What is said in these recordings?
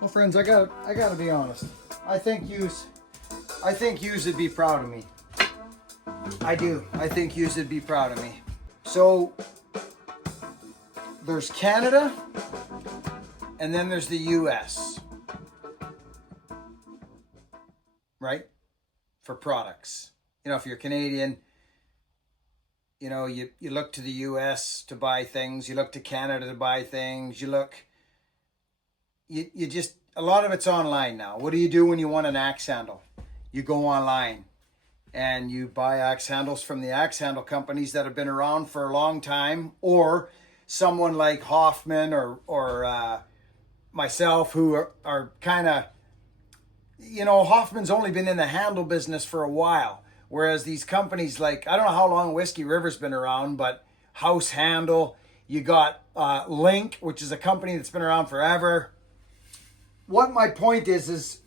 Well, friends, I gotta be honest. I think yous would be proud of me. I do. I think yous would be proud of me. So there's Canada, and then there's the U.S. Right? For products. You know, if you're Canadian, you know, you look to the U.S. to buy things. You look to Canada to buy things. You just, a lot of it's online now. What do you do when you want an axe handle? You go online and you buy axe handles from the axe handle companies that have been around for a long time, or someone like Hoffman or myself, who are kind of, you know, Hoffman's only been in the handle business for a while. Whereas these companies like, I don't know how long Whiskey River's been around, but House Handle, you got Link, which is a company that's been around forever. What my point is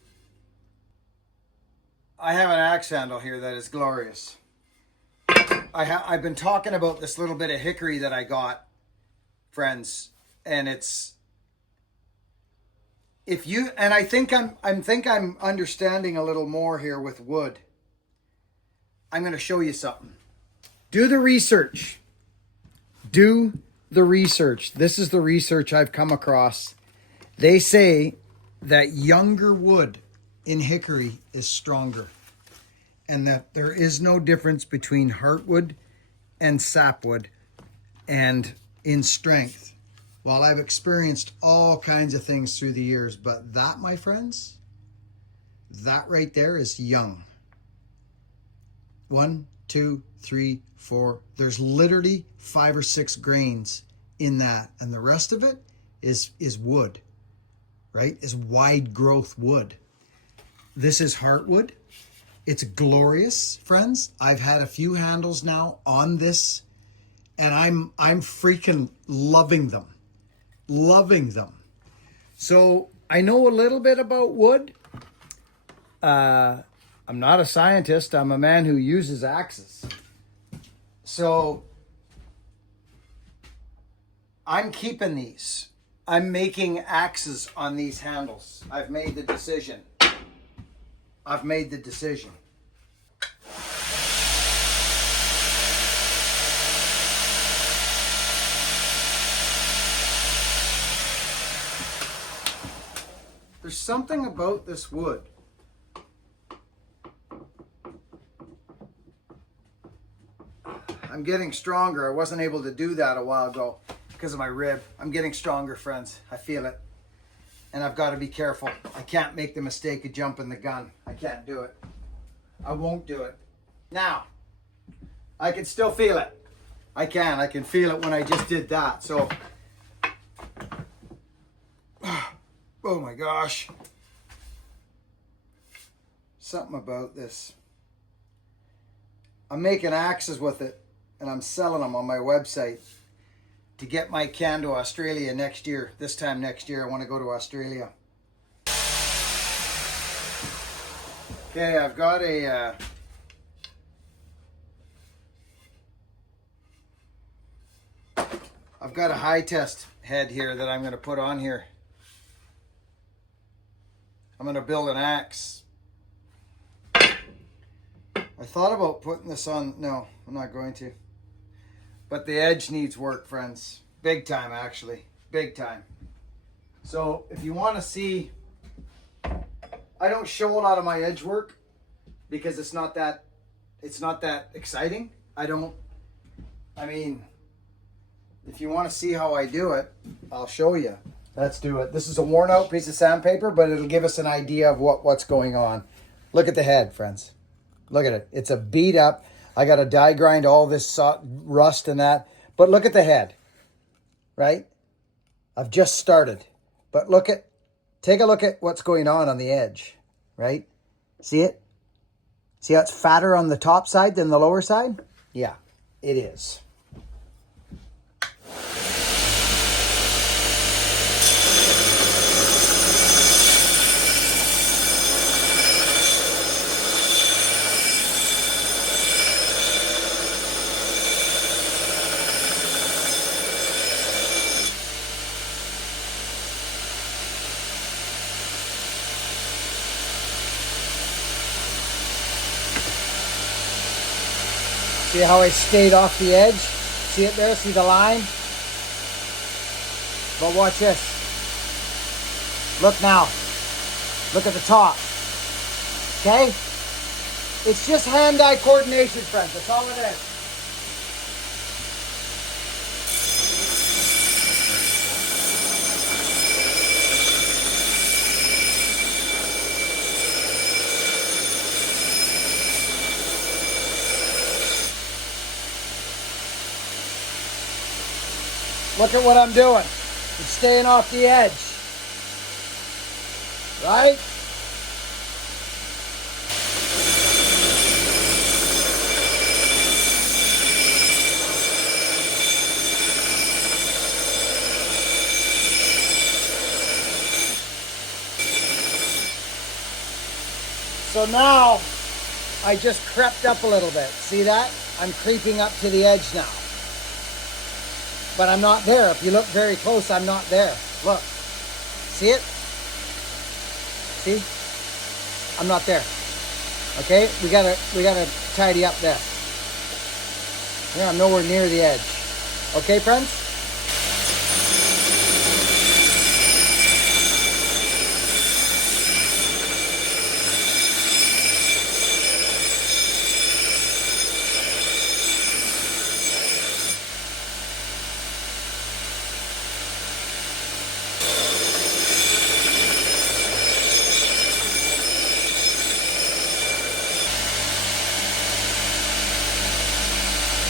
I have an axe handle here that is glorious. I've been talking about this little bit of hickory that I got, friends, and I think I'm understanding a little more here with wood. I'm going to show you something. Do the research. Do the research. This is the research I've come across. They say that younger wood in hickory is stronger, and that there is no difference between heartwood and sapwood and in strength. While I've experienced all kinds of things through the years, but that, my friends, that right there is young. 1, 2, 3, 4. There's literally 5 or 6 grains in that, and the rest of it is wood, right? Is wide growth wood. This is heartwood. It's glorious, friends. I've had a few handles now on this, and I'm freaking loving them. Loving them. So I know a little bit about wood. I'm not a scientist. I'm a man who uses axes. So I'm keeping these. I'm making axes on these handles. I've made the decision. There's something about this wood. I'm getting stronger. I wasn't able to do that a while ago because of my rib. I'm getting stronger, friends. I feel it. And I've got to be careful. I can't make the mistake of jumping the gun. I can't do it. I won't do it. Now, I can still feel it. I can feel it when I just did that. So, oh my gosh. Something about this. I'm making axes with it, and I'm selling them on my website to get my can to Australia next year. This time next year, I want to go to Australia. Okay, I've got a high test head here that I'm going to put on here. I'm going to build an axe. I thought about putting this on. No, I'm not going to. But the edge needs work, friends. Big time, actually. Big time. So if you want to see, I don't show a lot of my edge work because it's not that exciting. I mean, if you want to see how I do it, I'll show you. Let's do it. This is a worn out piece of sandpaper, but it'll give us an idea of what's going on. Look at the head, friends. Look at it. It's a beat up. I got to die grind all this rust and that. But look at the head, right? I've just started. But take a look at what's going on the edge, right? See it? See how it's fatter on the top side than the lower side? Yeah, it is. See how I stayed off the edge? See it there? See the line? But watch this. Look now. Look at the top. Okay? It's just hand-eye coordination, friends. That's all it is. Look at what I'm doing. It's staying off the edge. Right? So now I just crept up a little bit. See that? I'm creeping up to the edge now. But I'm not there. If you look very close, I'm not there. Look. See it? See? I'm not there. Okay? We gotta tidy up this. Yeah, I'm nowhere near the edge. Okay, friends?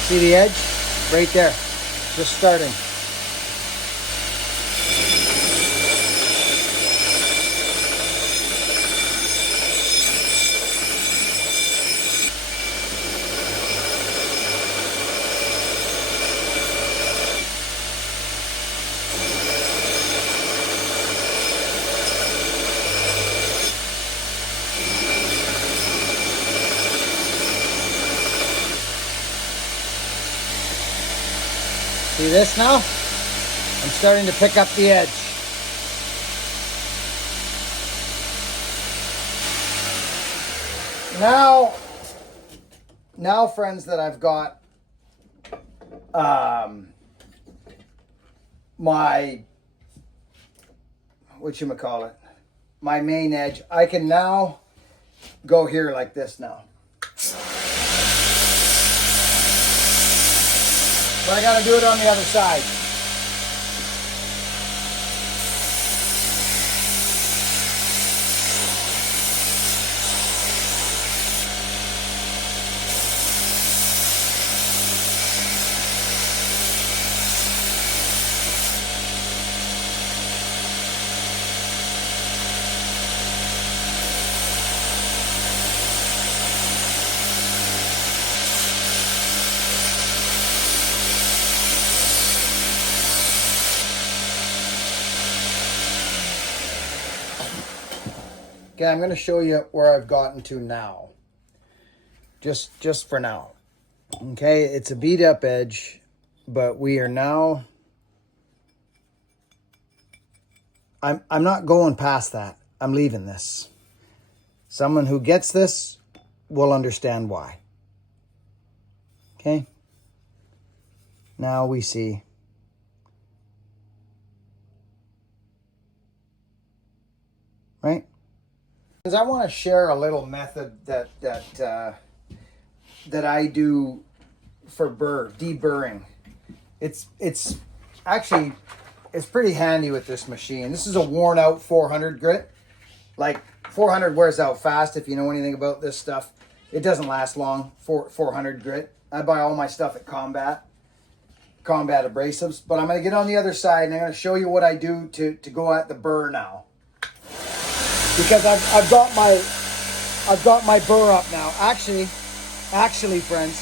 See the edge? Right there. Just starting. See this now? I'm starting to pick up the edge. Now friends, that I've got my, my main edge, I can now go here like this now. But I gotta do it on the other side. Okay, I'm going to show you where I've gotten to now. Just for now. Okay, it's a beat up edge, but we are now, I'm not going past that. I'm leaving this. Someone who gets this will understand why. Okay? Now we see. Right? Because I want to share a little method that I do for deburring. It's actually, it's pretty handy with this machine. This is a worn out 400 grit. Like 400 wears out fast if you know anything about this stuff. It doesn't last long, 400 grit. I buy all my stuff at Combat Abrasives. But I'm going to get on the other side and I'm going to show you what I do to go at the burr now. Because I've got my burr up now. Actually, friends,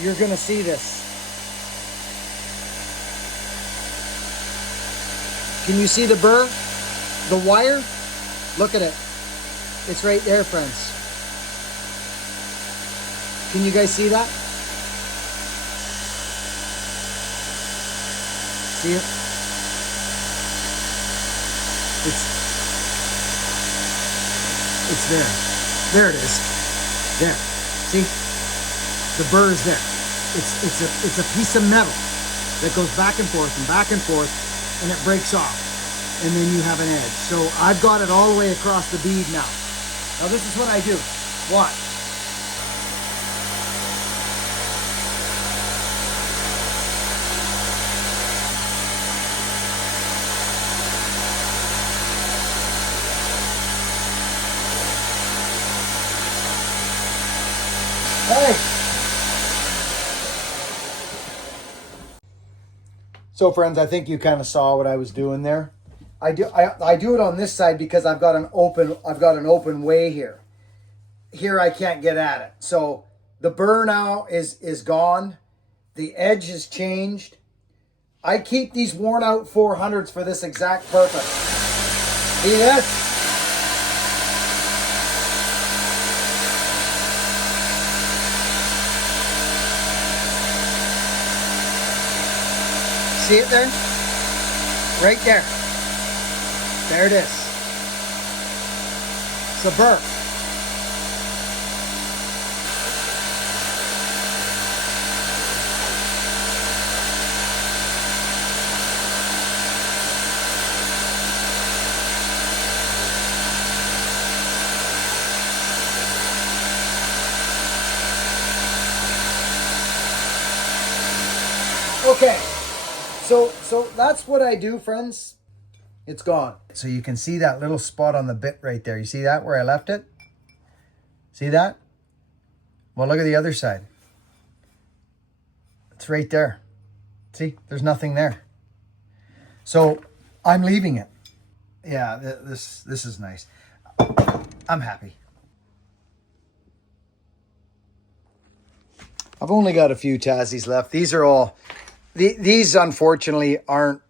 you're gonna see this. Can you see the burr? The wire? Look at it. It's right there, friends. Can you guys see that? See it? It's there. There it is. There. See? The burr is there. It's a piece of metal that goes back and forth, and it breaks off. And then you have an edge. So I've got it all the way across the bead now. Now this is what I do. Watch. Hey! So friends, I think you kind of saw what I was doing there. I do it on this side because I've got an open way here. Here I can't get at it. So the burr now is gone. The edge has changed. I keep these worn out 400s for this exact purpose. See this? See it there? Right there. There it is. It's a burr. Okay. So that's what I do, friends. It's gone. So you can see that little spot on the bit right there. You see that where I left it? See that? Well, look at the other side. It's right there. See, there's nothing there. So I'm leaving it. Yeah, this is nice. I'm happy. I've only got a few Tassies left. These are all, these unfortunately aren't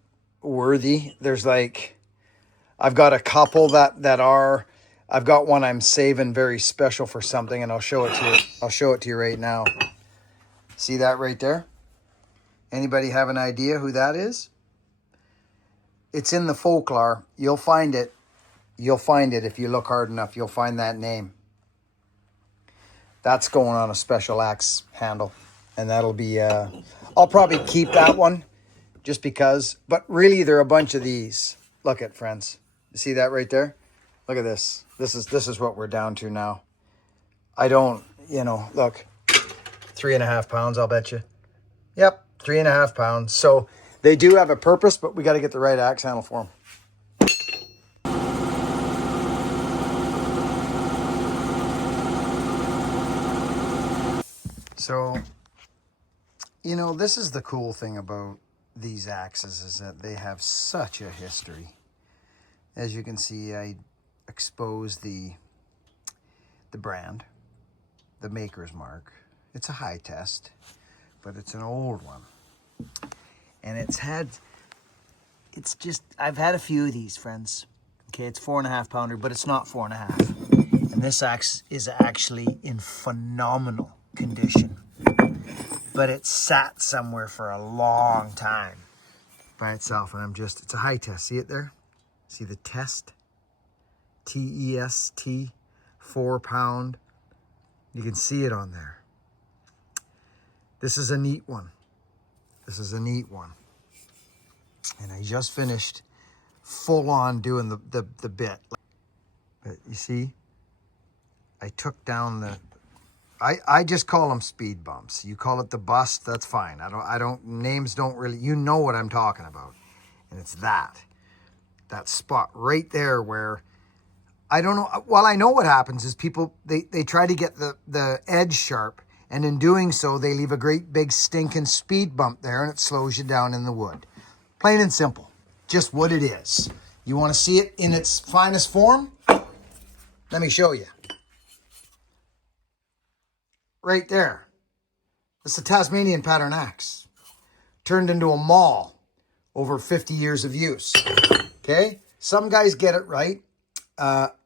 worthy. There's like, I've got a couple that are. I've got one I'm saving very special for something, and I'll show it to you. I'll show it to you right now. See that right there? Anybody have an idea who that is? It's in the folklore. You'll find it. You'll find it if you look hard enough. You'll find that name. That's going on a special axe handle, and that'll be. I'll probably keep that one, just because. But really, there are a bunch of these. Look at, friends. You see that right there? Look at this. This is what we're down to now. I don't, look, 3.5 pounds, I'll bet you. Yep, 3.5 pounds. So they do have a purpose, but we got to get the right axe handle for them. So, this is the cool thing about these axes, is that they have such a history. As you can see, I exposed the brand, the maker's mark. It's a high test, but it's an old one. And I've had a few of these, friends. Okay, it's 4.5 pounder, but it's not 4.5. And this axe is actually in phenomenal condition. But it sat somewhere for a long time by itself. And it's a high test. See it there? See the test? T-E-S-T, 4 pound. You can see it on there. This is a neat one. This is a neat one. And I just finished full on doing the bit. But you see, I took down I just call them speed bumps. You call it the bust, that's fine. Names don't really, you know what I'm talking about. And it's that spot right there where, I don't know, well, I know what happens is people, they try to get the edge sharp, and in doing so, they leave a great big stinking speed bump there, and it slows you down in the wood. Plain and simple, just what it is. You want to see it in its finest form? Let me show you. Right there. It's a Tasmanian pattern axe. Turned into a maul over 50 years of use. Okay? Some guys get it right.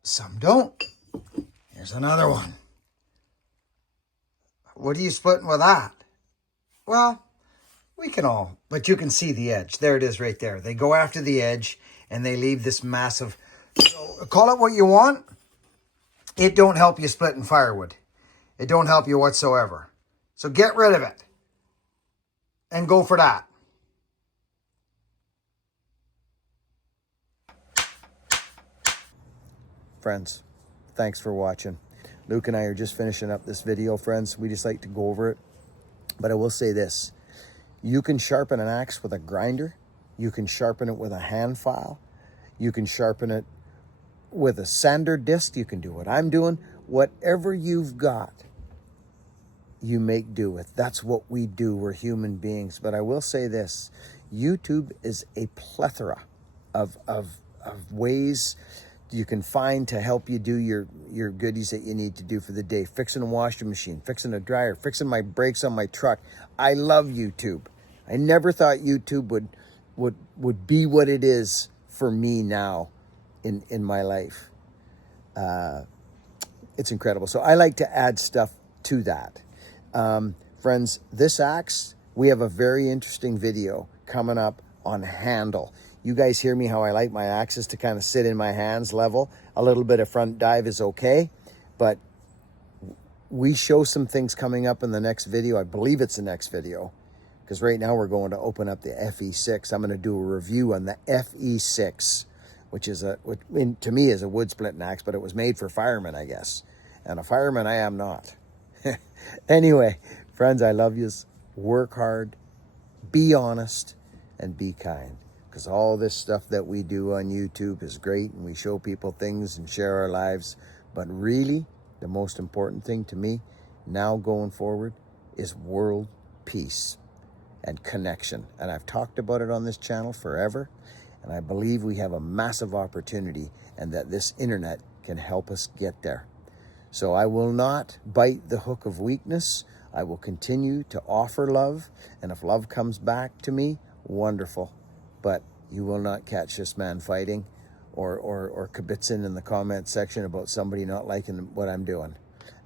Some don't. Here's another one. What are you splitting with that? Well, we can all, but you can see the edge. There it is right there. They go after the edge and they leave this massive, call it what you want. It don't help you splitting firewood. It don't help you whatsoever. So get rid of it and go for that. Friends, thanks for watching. Luke and I are just finishing up this video, friends. We just like to go over it. But I will say this. You can sharpen an axe with a grinder. You can sharpen it with a hand file. You can sharpen it with a sander disc. You can do what I'm doing. Whatever you've got, you make do with. That's what we do. We're human beings. But I will say this. YouTube is a plethora of ways you can find to help you do your goodies that you need to do for the day. Fixing a washing machine, fixing a dryer, fixing my brakes on my truck. I love YouTube. I never thought YouTube would be what it is for me now in my life. It's incredible. So I like to add stuff to that. Friends, this axe, we have a very interesting video coming up on handle. You guys hear me how I like my axes to kind of sit in my hands level. A little bit of front dive is okay, but we show some things coming up in the next video. I believe it's the next video, because right now we're going to open up the FE6. I'm going to do a review on the FE6, which is to me is a wood splitting axe, but it was made for firemen, I guess. And a fireman I am not. Anyway, friends, I love yous. Work hard, be honest, and be kind. Because all this stuff that we do on YouTube is great, and we show people things and share our lives. But really, the most important thing to me now going forward is world peace and connection. And I've talked about it on this channel forever. And I believe we have a massive opportunity, and that this internet can help us get there. So I will not bite the hook of weakness. I will continue to offer love. And if love comes back to me, wonderful. But you will not catch this man fighting or kibitzing in the comment section about somebody not liking what I'm doing.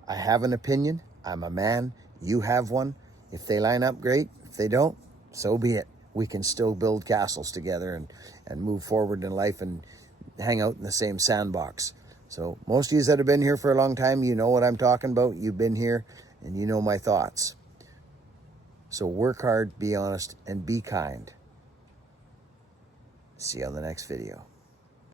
I have an opinion. I'm a man. You have one. If they line up, great. If they don't, so be it. We can still build castles together and move forward in life and hang out in the same sandbox. So most of you that have been here for a long time, you know what I'm talking about. You've been here and you know my thoughts. So work hard, be honest, and be kind. See you on the next video.